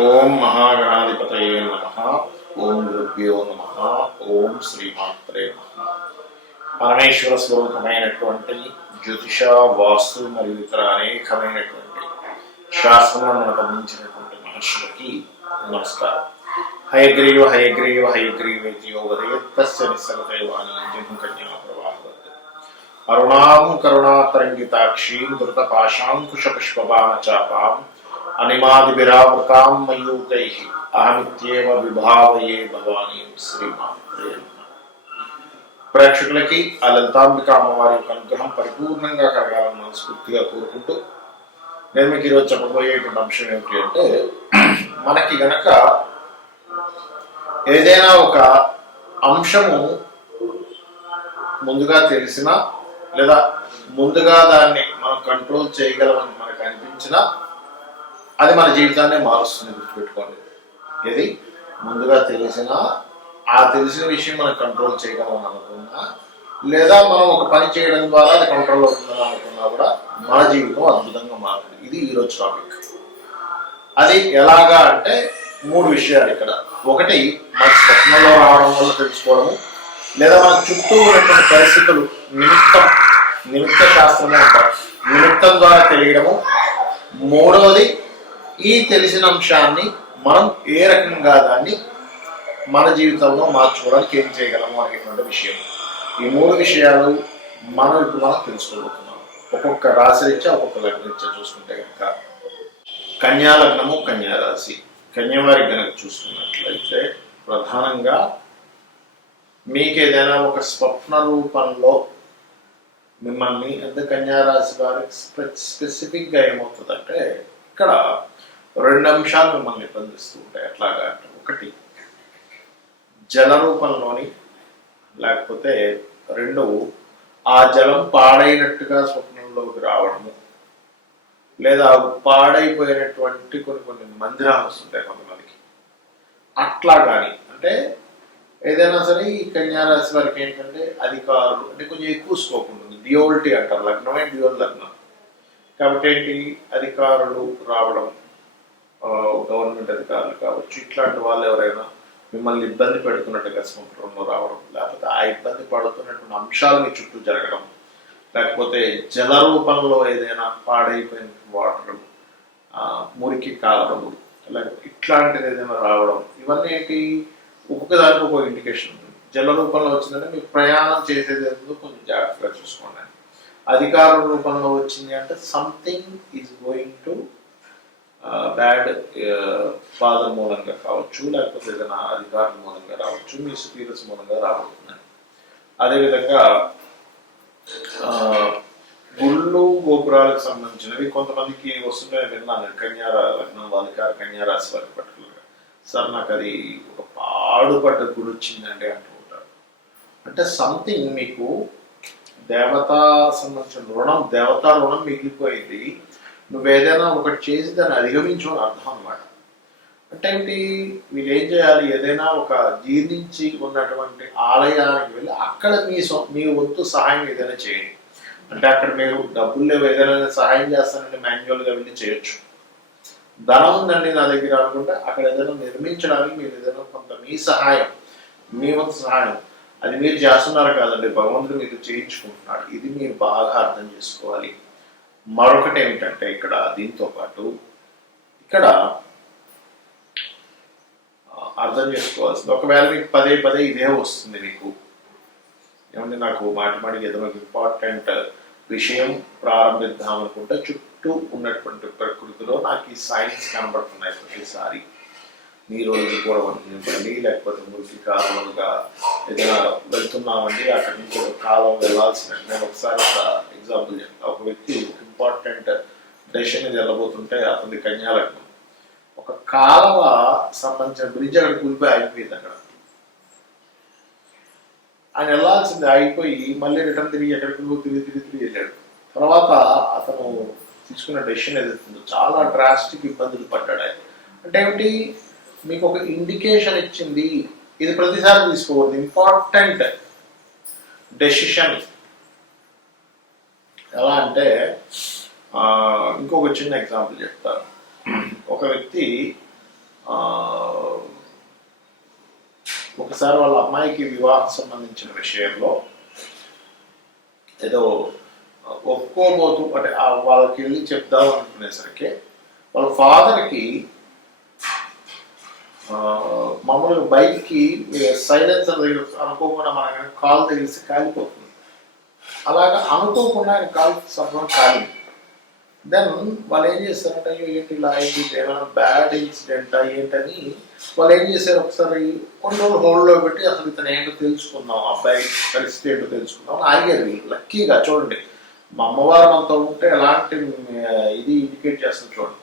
ఓం మహాగణాధిపతయే నమః. ఓం గురుభ్యో నమః. ఓం శ్రీమాత్రే నమః. పరమేశ్వర స్వరూపమైనటువంటి జ్యోతిష, వాస్తు మరియు ఇతర అనేకమైనటువంటి శాస్త్రంలో మనకు అందించినటువంటి మహర్షులకి నమస్కారం. హయగ్రీవ హయగ్రీవ హయగ్రీవేతి యోగదయత్తస్య నిస్సగతైవాని జహు కన్యా ప్రవాహవత్ అరుణాం కరుణాతరంగితాక్షీం ధృతపాశాంకుశ పుష్పబాణచాపాం అనిమాదిభిరావృతాం మయూకైః అహమిత్యేవ విభావయే భవానీ శ్రీమాత్రే నమః. ప్రేక్షకులకి ఆ లలితాంబిక అమ్మవారి యొక్క అనుగ్రహం పరిపూర్ణంగా కలగాలని మనస్ఫూర్తిగా కోరుకుంటూ నేను మీకు ఈరోజు చెప్పబోయేటువంటి అంశం ఏమిటి అంటే, మనకి గనక ఏదైనా ఒక అంశము ముందుగా తెలిసినా లేదా ముందుగా దాన్ని మనం కంట్రోల్ చేయగలమని మనకు అనిపించినా అది మన జీవితాన్ని మారుస్తుంది. గుర్తుపెట్టుకోండి, ఇది ముందుగా తెలిసినా ఆ తెలిసిన విషయం మనం కంట్రోల్ చేయగలం అనుకున్నా, లేదా మనం ఒక పని చేయడం ద్వారా అది కంట్రోల్ అవుతుందని అనుకున్నా కూడా మన జీవితం అద్భుతంగా మారుతుంది. ఇది ఈరోజు టాపిక్. అది ఎలాగా అంటే 3 విషయాలు ఇక్కడ. ఒకటి, మన స్వప్నంలో రావడం వల్ల తెలుసుకోవడము, లేదా మన చుట్టూ ఉన్నటువంటి పరిస్థితులు నిమిత్త శాస్త్రమే అంటారు, నిమిత్తం ద్వారా తెలియడము. మూడవది, ఈ తెలిసిన అంశాన్ని మనం ఏ రకంగా దాన్ని మన జీవితంలో మార్చుకోవడానికి ఏం చేయగలము అనేటువంటి విషయం. ఈ 3 విషయాలు ఇప్పుడు మనం తెలుసుకోబోతున్నాం. ఒక్కొక్క రాశి రీత్యా ఒక్కొక్క లగ్నం రీత్యా చూసుకుంటే కనుక కన్యా లగ్నము, కన్యా రాశి. కన్యవారికి కనుక చూసుకున్నట్లయితే ప్రధానంగా మీకు ఏదైనా ఒక స్వప్న రూపంలో మిమ్మల్ని అంటే కన్యా రాశి వారికి స్పెసిఫిక్గా ఏమవుతుందంటే, ఇక్కడ 2 అంశాలు మిమ్మల్ని ఇబ్బందిస్తూ ఉంటాయి. ఎట్లాగా అంటే, ఒకటి జల రూపంలోని, లేకపోతే 2 ఆ జలం పాడైనట్టుగా స్వప్నంలోకి రావడము, లేదా పాడైపోయినటువంటి కొన్ని మందిరాలు వస్తుంటాయి కొంతమందికి. అట్లా కానీ అంటే ఏదైనా సరే ఈ కన్యా రాశి వారికి ఏంటంటే అధికారులు అంటే కొంచెం ఎక్కువ స్కోప్ ఉంటుంది. డ్యూయల్టీ అంటారు, లగ్నమే డ్యూయల్ లగ్నం కాబట్టి ఏంటి, అధికారులు రావడం, గవర్నమెంట్ అధికారులు కావచ్చు, ఇట్లాంటి వాళ్ళు ఎవరైనా మిమ్మల్ని ఇబ్బంది పెడుతున్నట్టుగా స్వప్నంలో రావడం, లేకపోతే ఆ ఇబ్బంది పడుతున్నటువంటి అంశాలు మీ చుట్టూ జరగడం, లేకపోతే జల రూపంలో ఏదైనా పాడైపోయిన వాటర్, మురికి కాలవలు, లేకపోతే ఇట్లాంటిది ఏదైనా రావడం, ఇవన్నీ ఏంటి, ఒక్కొక్క దానికి ఒక్కొక్క ఇండికేషన్ ఉంటుంది. జల రూపంలో వచ్చిందంటే మీరు ప్రయాణం చేసేది కొంచెం జాగ్రత్తగా చూసుకోండి. అధికార రూపంలో వచ్చింది అంటే something is going to bad, father మూలంగా కావచ్చు, లేకపోతే ఏదైనా అధికారుల మూలంగా రావచ్చు, మీ సుపీరియర్స్ మూలంగా రాబోతున్నాయి. అదేవిధంగా గుళ్ళు గోపురాలకు సంబంధించినవి కొంతమందికి వస్తుంటే విన్నాను. కన్యా లగ్నం వాళ్ళకి, కన్యా రాశి వారికి పర్టికులర్గా, సార్ నాకు అది ఒక పాడుపడ్డ గుడి వచ్చిందండి అంటూ ఉంటారు. అంటే సంథింగ్ మీకు దేవతా సంబంధించిన రుణం, దేవతా రుణం మిగిలిపోయింది, నువ్వేదైనా ఒకటి చేసి దాన్ని అధిగమించు అని అర్థం అనమాట. అంటే ఏంటి, మీరు ఏం చేయాలి, ఏదైనా ఒక జీర్ణించి ఉన్నటువంటి ఆలయానికి వెళ్ళి అక్కడ మీ వంతు సహాయం ఏదైనా చేయండి. అంటే అక్కడ మీరు డబ్బులు లేవు, ఏదైనా సహాయం చేస్తానంటే మాన్యువల్గా వెళ్ళి చేయొచ్చు. ధనం ఉందండి నా దగ్గర అనుకుంటే అక్కడ ఏదైనా నిర్మించడానికి మీరు ఏదైనా కొంత మీ సహాయం, మీ వంతు సహాయం అది మీరు చేస్తున్నారు కాదండి, భగవంతుడు మీరు చేయించుకుంటున్నాడు. ఇది మీరు బాగా అర్థం చేసుకోవాలి. మరొకటి ఏమిటంటే, ఇక్కడ దీంతో పాటు ఇక్కడ అర్థం చేసుకోవాల్సింది, ఒకవేళ మీకు పదే ఇదే వస్తుంది, మీకు ఏమంటే నాకు మాటికి ఏదైనా ఇంపార్టెంట్ విషయం ప్రారంభిద్దాం అనుకుంటే చుట్టూ ఉన్నటువంటి ప్రకృతిలో నాకు ఈ సైన్స్ కనబడుతున్నాయి ప్రతిసారి. నీరు కూడా నింపండి, లేకపోతే మురికి కాలువలుగా ఏదైనా వెళ్తున్నామండి, అక్కడి నుంచి ఒక కాలం వెళ్ళాల్సిన. నేను ఒకసారి ఒక ఎగ్జాంపుల్ చెప్తాను. ఒక వ్యక్తి ఇంపార్టెంట్ డెసిషన్ మీద వెళ్ళబోతుంటే అతని కన్యా లగ్నం, ఒక కాలువ సంబంధించిన బ్రిడ్జ్ అక్కడ కూలిపోయి ఆగిపోయింది. అక్కడ ఆయన వెళ్ళాల్సింది ఆగిపోయి మళ్ళీ రిటర్న్ తిరిగి ఎక్కడికి తిరిగి వెళ్ళాడు. తర్వాత అతను తీసుకున్న డెసిషన్ ఏదైతుందో చాలా డ్రాస్టిక్ ఇబ్బందులు పడ్డాడు ఆయన. అంటే ఏమిటి, మీకు ఒక ఇండికేషన్ ఇచ్చింది. ఇది ప్రతిసారి తీసుకోకూడదు. ఇంపార్టెంట్ డెసిషన్ ఎలా అంటే, ఇంకొక చిన్న ఎగ్జాంపుల్ చెప్తాను. ఒక వ్యక్తి ఒకసారి వాళ్ళ అమ్మాయికి వివాహం సంబంధించిన విషయంలో ఏదో ఒప్పుకోబోతూ అంటే వాళ్ళకి వెళ్ళి చెప్దాం అనుకునేసరికి వాళ్ళ ఫాదర్కి మామూలుగా బైక్కి సైలెన్సర్ దగ్గర అనుకోకుండా మన కాల్ తెలిసి కాలిపోతుంది. అలాగా అనుకోకుండా ఆయన కాల్ సఫలం కాలి. దెన్ వాళ్ళు ఏం చేస్తారంటే ఏంటి ఇలా అయింది, ఏమైనా బ్యాడ్ ఇన్సిడెంట్ ఏంటని వాళ్ళు ఏం చేశారు, ఒకసారి కొన్ని రోజులు హోల్డ్లో పెట్టి అసలు ఇతను ఏంటో తెలుసుకుందాం, అబ్బాయి పరిస్థితి ఏంటో తెలుసుకుందాం ఆగారు. లక్కీగా చూడండి, మా అమ్మవారు మనతో ఉంటే ఎలాంటి ఇది ఇండికేట్ చేస్తుంది చూడండి.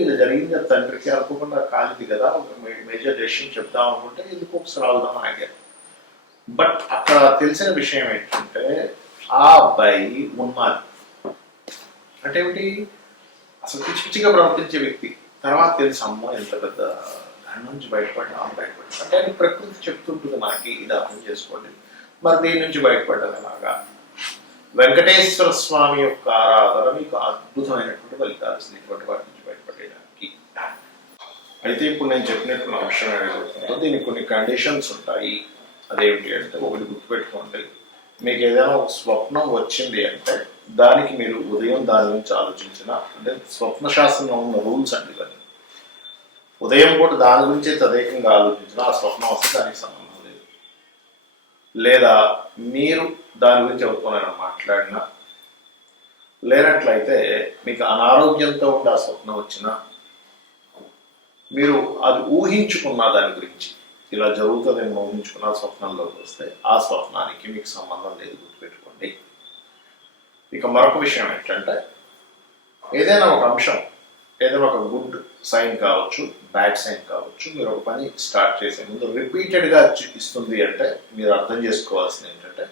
ఇది జరిగింది తండ్రికి అనుకోకుండా కాలింది కదా, ఒక మేజర్ డెసిషన్ చెప్దాం అనుకుంటే ఎందుకు ఒకసారి ఆగుదాం ఆగారు. బట్ అక్కడ తెలిసిన విషయం ఏంటంటే ఆ అబ్బాయి ఉన్నది అంటే ఏమిటి, అసలు పిచ్చి పిచ్చిగా ప్రవర్తించే వ్యక్తి. తర్వాత తెలిసి అమ్మ ఎంత పెద్ద దాని నుంచి బయటపడ్డా అంటే అది ప్రకృతి చెప్తుంటుంది మనకి, ఇది అర్థం చేసుకోండి. మరి దీని నుంచి బయటపడ్డాను అలాగా వెంకటేశ్వర స్వామి యొక్క ఆరాధన మీకు అద్భుతమైనటువంటి ఫలితాలు ఇటువంటి వాటి నుంచి బయటపడేయడానికి. అయితే ఇప్పుడు నేను చెప్పినటువంటి అంశం ఏదవుతుందో దీనికి కొన్ని కండిషన్స్ ఉంటాయి. అదేమిటి అంటే, ఒకటి గుర్తుపెట్టుకోండి, మీకు ఏదైనా ఒక స్వప్నం వచ్చింది అంటే దానికి మీరు ఉదయం దాని గురించి ఆలోచించిన, అంటే స్వప్న శాస్త్రంలో ఉన్న రూల్స్ అండి ఇవన్నీ. ఉదయం పూట దాని గురించి తదేకంగా ఆలోచించిన ఆ స్వప్నం వస్తే దానికి సంబంధం లేదు. లేదా మీరు దాని గురించి ఎవరితోనైనా మాట్లాడినా, లేనట్లయితే మీకు అనారోగ్యంతో ఉండి ఆ స్వప్నం వచ్చినా, మీరు అది ఊహించుకున్న దాని గురించి ఇలా జరుగుతుందని ఊహించుకున్న స్వప్నంలోకి వస్తే ఆ స్వప్నానికి మీకు సంబంధం లేదు, గుర్తుపెట్టుకోండి. ఇక మరొక విషయం ఏంటంటే, ఏదైనా ఒక అంశం, ఏదైనా ఒక గుడ్ సైన్ కావచ్చు, బ్యాడ్ సైన్ కావచ్చు, మీరు ఒక పని స్టార్ట్ చేసే ముందు రిపీటెడ్గా ఇస్తుంది అంటే మీరు అర్థం చేసుకోవాల్సింది ఏంటంటే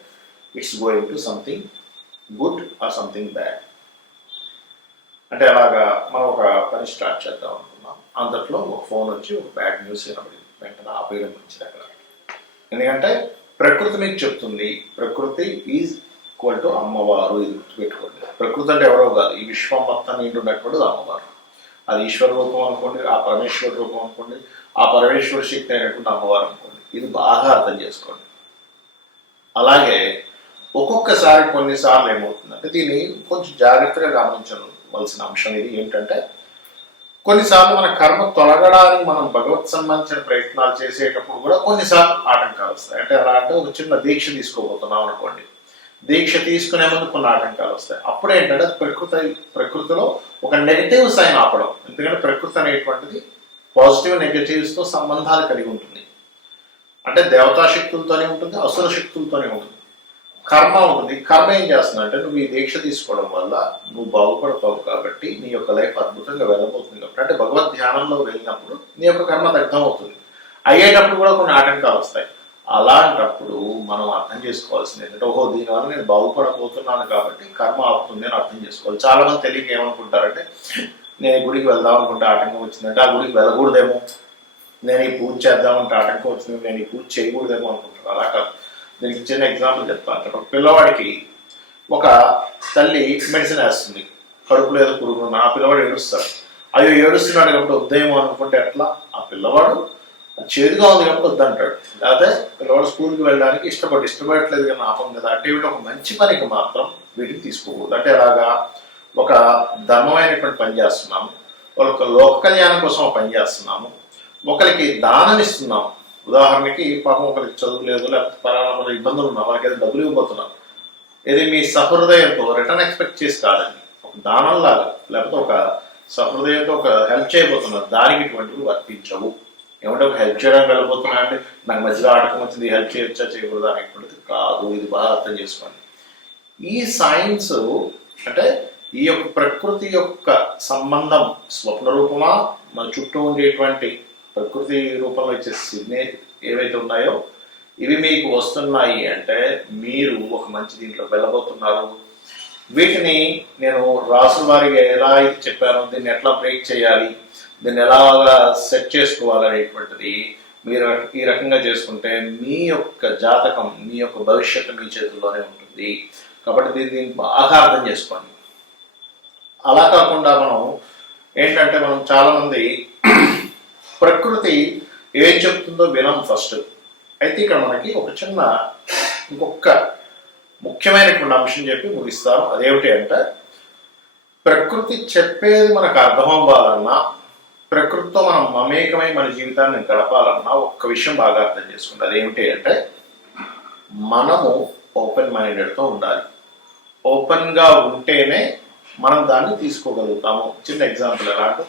it's going to something good or something bad. అంటే అలాగా మనం ఒక పని స్టార్ట్ చేద్దాం అనుకున్నాం, అంతట్లో ఒక ఫోన్ వచ్చి ఒక బ్యాడ్ న్యూస్ వినబడింది, వెంటనే ఆపేయడం మంచిది అక్కడ. ఎందుకంటే ప్రకృతి మీకు చెప్తుంది, ప్రకృతి ఈజ్ ఈక్వల్ టు అమ్మవారు. ఇది గుర్తుపెట్టుకోండి. ప్రకృతి అంటే ఎవరో కాదు, ఈ విశ్వం మొత్తం నిండి ఉన్నటువంటిది అమ్మవారు. అది ఈశ్వర రూపం అనుకోండి, ఆ పరమేశ్వర రూపం అనుకోండి, ఆ పరమేశ్వర శక్తి అయినటువంటి అమ్మవారు అనుకోండి. ఇది బాగా అర్థం చేసుకోండి. అలాగే ఒక్కొక్కసారి కొన్నిసార్లు ఏమవుతుందంటే, దీన్ని కొంచెం జాగ్రత్తగా గమనించవలసిన అంశం ఇది ఏంటంటే, కొన్నిసార్లు మన కర్మ తొలగడానికి మనం భగవత్ సంబంధించిన ప్రయత్నాలు చేసేటప్పుడు కూడా కొన్నిసార్లు ఆటంకాలు వస్తాయి. అంటే అలా అంటే ఒక చిన్న దీక్ష తీసుకోబోతున్నాం అనుకోండి, దీక్ష తీసుకునే ముందు కొన్ని ఆటంకాలు వస్తాయి. అప్పుడు ఏంటంటే ప్రకృతిలో ఒక నెగటివ్ సైన్ ఆపడం. ఎందుకంటే ప్రకృతి అనేటువంటిది పాజిటివ్ నెగటివ్స్తో సంబంధాలు కలిగి ఉంటుంది. అంటే దేవతా శక్తులతోనే ఉంటుంది, అసుర శక్తులతోనే ఉంటుంది. కర్మ ఉంటుంది. కర్మ ఏం చేస్తుంది అంటే, నువ్వు ఈ దీక్ష తీసుకోవడం వల్ల నువ్వు బాగుపడతావు కాబట్టి నీ యొక్క లైఫ్ అద్భుతంగా వెళ్ళబోతుంది కాబట్టి, అంటే భగవద్ ధ్యానంలో వెళ్ళినప్పుడు నీ యొక్క కర్మ దగ్ధం అవుతుంది. అయ్యేటప్పుడు కూడా కొన్ని ఆటంకాలు వస్తాయి. అలాంటప్పుడు మనం అర్థం చేసుకోవాల్సింది ఏంటంటే, ఓహో దీనివల్ల నేను బాగుపడబోతున్నాను కాబట్టి కర్మ ఆపుతుంది అని అర్థం చేసుకోవాలి. చాలా మంది తెలియక ఏమనుకుంటారంటే, నేను ఈ గుడికి వెళ్దాం అనుకుంటే ఆటంకం వచ్చిందంటే ఆ గుడికి వెళ్ళకూడదేమో, నేను ఈ పూజ చేద్దామంటే ఆటంకం వచ్చింది, నేను ఈ పూజ చేయకూడదేమో అనుకుంటాను. అలా కాదు. దీనికి చిన్న ఎగ్జాంపుల్ చెప్తాను. ఒక పిల్లవాడికి ఒక తల్లి మెడిసిన్ వేస్తుంది, కడుపులో ఏదో పురుగున్నా, ఆ పిల్లవాడు ఏడుస్తాడు. అయ్యో ఏడుస్తున్నాడు కాబట్టి వద్దేమో అనుకుంటే ఎట్లా, ఆ పిల్లవాడు చేదుగా ఉంది కాబట్టి వద్దంటాడు. లేకపోతే పిల్లవాడు స్కూల్కి వెళ్ళడానికి ఇష్టపడట్లేదు కానీ ఆపం కదా అంటే వీటి ఒక మంచి పనికి మాత్రం వీటిని తీసుకోకూడదు. అంటే అలాగా ఒక ధర్మమైనటువంటి పని చేస్తున్నాము, ఒక లోక కళ్యాణం కోసం పని చేస్తున్నాము, ఒకరికి దానం ఇస్తున్నాము. ఉదాహరణకి పాపం ఒకరికి చదువు లేదు, లేకపోతే పలానా ఇబ్బందులు ఉన్నా వాళ్ళకి ఏదో డబ్బులు ఇవ్వబోతున్నారు. ఇది మీ సహృదయంతో రిటర్న్ ఎక్స్పెక్ట్ చేసి కాదండి, ఒక దానం లాగా లేకపోతే ఒక సహృదయంతో ఒక హెల్ప్ చేయబోతున్నారు, దానికి ఇటువంటివి వర్తించవు. ఏమంటే ఒక హెల్ప్ చేయడానికి వెళ్ళబోతున్నా అంటే నాకు మధ్యలో ఆటకం వచ్చింది, హెల్ప్ చేయొచ్చా చేయకూడదు అనేటువంటిది కాదు. ఇది బాగా అర్థం చేసుకోండి. ఈ సైన్స్ అంటే ఈ యొక్క ప్రకృతి యొక్క సంబంధం స్వప్న రూపమా, మన చుట్టూ ఉండేటువంటి ప్రకృతి రూపంలో ఇచ్చే సిగ్నల్ ఏవైతే ఉన్నాయో ఇవి మీకు వస్తున్నాయి అంటే మీరు ఒక మంచి దీంట్లో వెళ్ళబోతున్నారు. వీటిని నేను రాసుల వారిగా ఎలా అయితే చెప్పానో దీన్ని ఎట్లా బ్రేక్ చేయాలి, దీన్ని ఎలాగా సెట్ చేసుకోవాలనేటువంటిది మీరు ఈ రకంగా చేసుకుంటే మీ యొక్క జాతకం, మీ యొక్క భవిష్యత్తు మీ చేతుల్లోనే ఉంటుంది. కాబట్టి దీన్ని బాగా అర్థం చేసుకోండి. అలా కాకుండా మనం ఏంటంటే, మనం చాలామంది ప్రకృతి ఏం చెప్తుందో వినం ఫస్ట్. అయితే ఇక్కడ మనకి ఒక చిన్న ఇంకొక ముఖ్యమైనటువంటి అంశం చెప్పి ముగిస్తాను. అదేమిటి అంటే, ప్రకృతి చెప్పేది మనకు అర్థం అవ్వాలన్నా, ప్రకృతితో మనం మమేకమై మన జీవితాన్ని గడపాలన్నా ఒక్క విషయం బాగా అర్థం చేసుకోండి. అదేమిటి అంటే, మనము ఓపెన్ మైండెడ్తో ఉండాలి. ఓపెన్గా ఉంటేనే మనం దాన్ని తీసుకోగలుగుతాము. చిన్న ఎగ్జాంపుల్ ఎలా అంటే,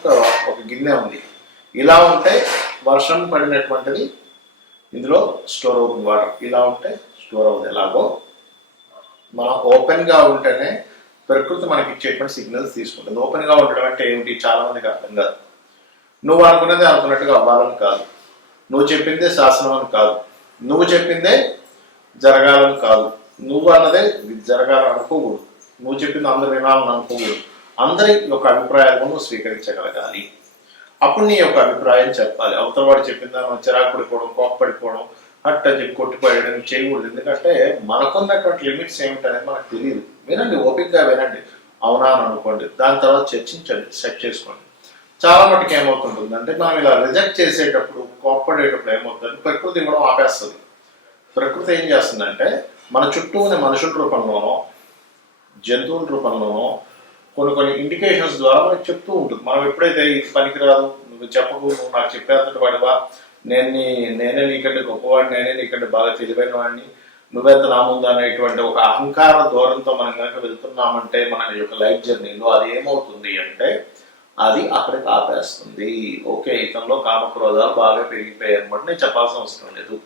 ఒక గిన్నె ఉంది, ఇలా ఉంటే వర్షం పడినటువంటిది ఇందులో స్టోర్ అవుతుంది వాటర్, ఇలా ఉంటే స్టోర్ అవుతుంది. ఎలాగో మనం ఓపెన్గా ఉంటేనే ప్రకృతి మనకి ఇచ్చేటువంటి సిగ్నల్స్ తీసుకుంటుంది. ఓపెన్గా ఉండడం అంటే ఏమిటి, చాలా మందికి అర్థం కాదు. నువ్వు అనుకున్నది అనుకున్నట్టుగా అవ్వాలని కాదు, నువ్వు చెప్పిందే శాసనం అని కాదు, నువ్వు చెప్పిందే జరగాలని కాదు, నువ్వు అన్నదే జరగాలని అనుకోకూడదు, నువ్వు చెప్పింది అందరు వినాలని అనుకోకూడదు. అందరి యొక్క అభిప్రాయాలను నువ్వు స్వీకరించగలగాలి. అప్పుడు నీ యొక్క అభిప్రాయం చెప్పాలి. అవతల వాడు చెప్పిన దాన్ని చిరాకు పడిపోవడం, కోప్పడిపోవడం, అట్ట చెప్పి కొట్టిపోయడం చేయకూడదు. ఎందుకంటే మనకున్నటువంటి లిమిట్స్ ఏమిటనేది మనకు తెలియదు. వినండి, ఓపికగా వినండి, అవునా అని అనుకోండి, దాని తర్వాత చర్చించండి, సెట్ చేసుకోండి. చాలా మటుకు ఏమవుతుంటుంది అంటే, మనం ఇలా రిజెక్ట్ చేసేటప్పుడు, కోప్పడేటప్పుడు ఏమవుతుంది, ప్రకృతి ఇవ్వడం ఆపేస్తుంది. ప్రకృతి ఏం చేస్తుందంటే, మన చుట్టూ ఉన్న మనుషుల రూపంలోనో జంతువుల రూపంలోనో కొన్ని ఇండికేషన్స్ ద్వారా మనకి చెప్తూ ఉంటుంది. మనం ఎప్పుడైతే ఇది పనికిరాదు, నువ్వు చెప్పకు, నువ్వు నాకు చెప్పేంతటి వాడివా, నేనే నీకంటే గొప్పవాడిని, నేనే నీకంటే బాగా తెలివైన వాడిని, నువ్వెంత నా ముందు అనేటువంటి ఒక అహంకార ధోరణితో మనం కనుక వెళ్తున్నామంటే మన యొక్క లైఫ్ జర్నీలో అది ఏమవుతుంది అంటే, అది అక్కడికి ఆపేస్తుంది. ఓకే, ఇతనిలో కామక్రోధాలు బాగా పెరిగిపోయాయి అనమాట, నేను చెప్పాల్సిన అవసరం లేదు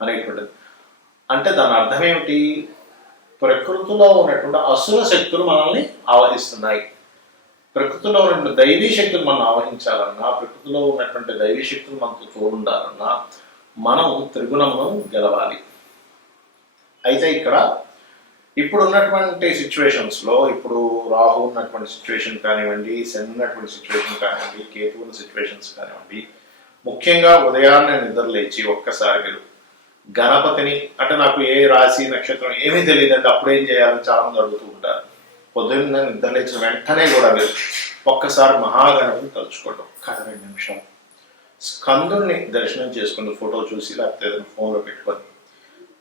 అనేటువంటిది. అంటే దాని అర్థం ఏమిటి, ప్రకృతిలో ఉన్నటువంటి అసుర శక్తులు మనల్ని ఆవహిస్తున్నాయి. ప్రకృతిలో ఉన్నటువంటి దైవీ శక్తులు మనం ఆవహించాలన్నా, ప్రకృతిలో ఉన్నటువంటి దైవీ శక్తులు మనకు తోడుండాలన్నా మనం త్రిగుణమును గెలవాలి. అయితే ఇక్కడ ఇప్పుడు ఉన్నటువంటి సిచ్యువేషన్స్లో, ఇప్పుడు రాహు ఉన్నటువంటి సిచ్యువేషన్ కానివ్వండి, శని ఉన్నటువంటి సిచ్యువేషన్ కానివ్వండి, కేతు ఉన్న సిచ్యువేషన్స్ కానివ్వండి, ముఖ్యంగా ఉదయాన్నే నిద్ర లేచి ఒక్కసారి మీరు గణపతిని, అంటే నాకు ఏ రాశి నక్షత్రం ఏమీ తెలియదంటే అప్పుడు ఏం చేయాలని చాలా మంది అడుగుతూ ఉంటారు. పొద్దున్న నిద్ర లేచిన వెంటనే కూడా మీరు ఒక్కసారి మహాగణపతిని తలుచుకోండి, ఒక్క 2 నిమిషాలు. స్కందుని దర్శనం చేసుకోండి, ఫోటో చూసి లేకపోతే ఏదైనా ఫోన్లో పెట్టుకొని.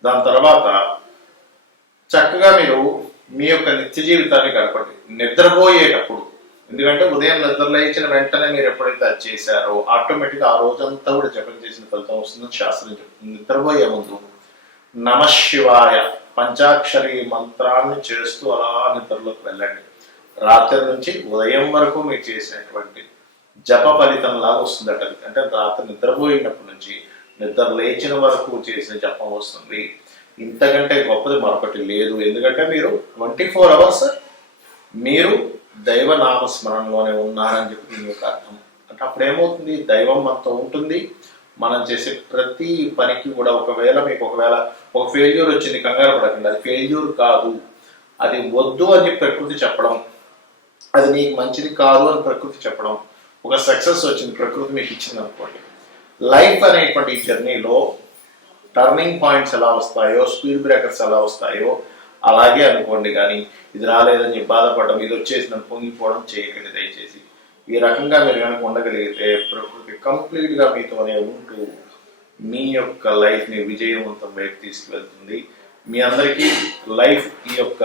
దాని తర్వాత చక్కగా మీరు మీ యొక్క నిత్య జీవితాన్ని గడపండి నిద్రపోయేటప్పుడు. ఎందుకంటే ఉదయం నిద్ర లేచిన వెంటనే మీరు ఎప్పుడైతే అది చేశారో ఆటోమేటిక్గా ఆ రోజంతా కూడా జపం చేసిన ఫలితం వస్తుందని శాస్త్రం చెప్తుంది. నిద్రపోయే ముందు నమశివాయ పంచాక్షరి మంత్రాన్ని చేస్తూ అలా నిద్రలోకి వెళ్ళండి. రాత్రి నుంచి ఉదయం వరకు మీరు చేసినటువంటి జప ఫలితం లాగా వస్తుందట. అంటే రాత్రి నిద్రపోయినప్పటి నుంచి నిద్ర లేచిన వరకు చేసిన జపం వస్తుంది. ఇంతకంటే గొప్పది మరొకటి లేదు. ఎందుకంటే మీరు 24 hours మీరు దైవ నామస్మరణలోనే ఉన్నారని చెప్పి దీని యొక్క అర్థం. అంటే అప్పుడు ఏమవుతుంది, దైవం మనతో ఉంటుంది. మనం చేసే ప్రతి పనికి కూడా ఒకవేళ ఒక ఫెయిల్యూర్ వచ్చింది, కంగారు పడకండి, అది ఫెయిల్యూర్ కాదు, అది వద్దు అని ప్రకృతి చెప్పడం, అది నీకు మంచిది కాదు అని ప్రకృతి చెప్పడం. ఒక సక్సెస్ వచ్చింది, ప్రకృతి మీకు ఇచ్చింది అనుకోండి. లైఫ్ అనేటువంటి జర్నీలో టర్నింగ్ పాయింట్స్ ఎలా వస్తాయో, స్పీడ్ బ్రేకర్స్ ఎలా వస్తాయో అలాగే అనుకోండి. కానీ ఇది రాలేదని బాధపడడం, ఇది వచ్చేసిందని పొంగిపోవడం చేయకండి దయచేసి. ఈ రకంగా మీరు కనుక ఉండగలిగితే ప్రకృతి కంప్లీట్గా మీతోనే ఉంటూ మీ యొక్క లైఫ్ని విజయవంతం వైపు తీసుకువెళ్తుంది. మీ అందరికీ లైఫ్ ఈ యొక్క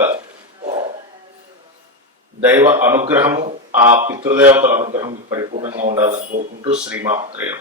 దైవ అనుగ్రహము, ఆ పితృదేవతల అనుగ్రహం పరిపూర్ణంగా ఉండాలని కోరుకుంటూ శ్రీమాత్రేయం.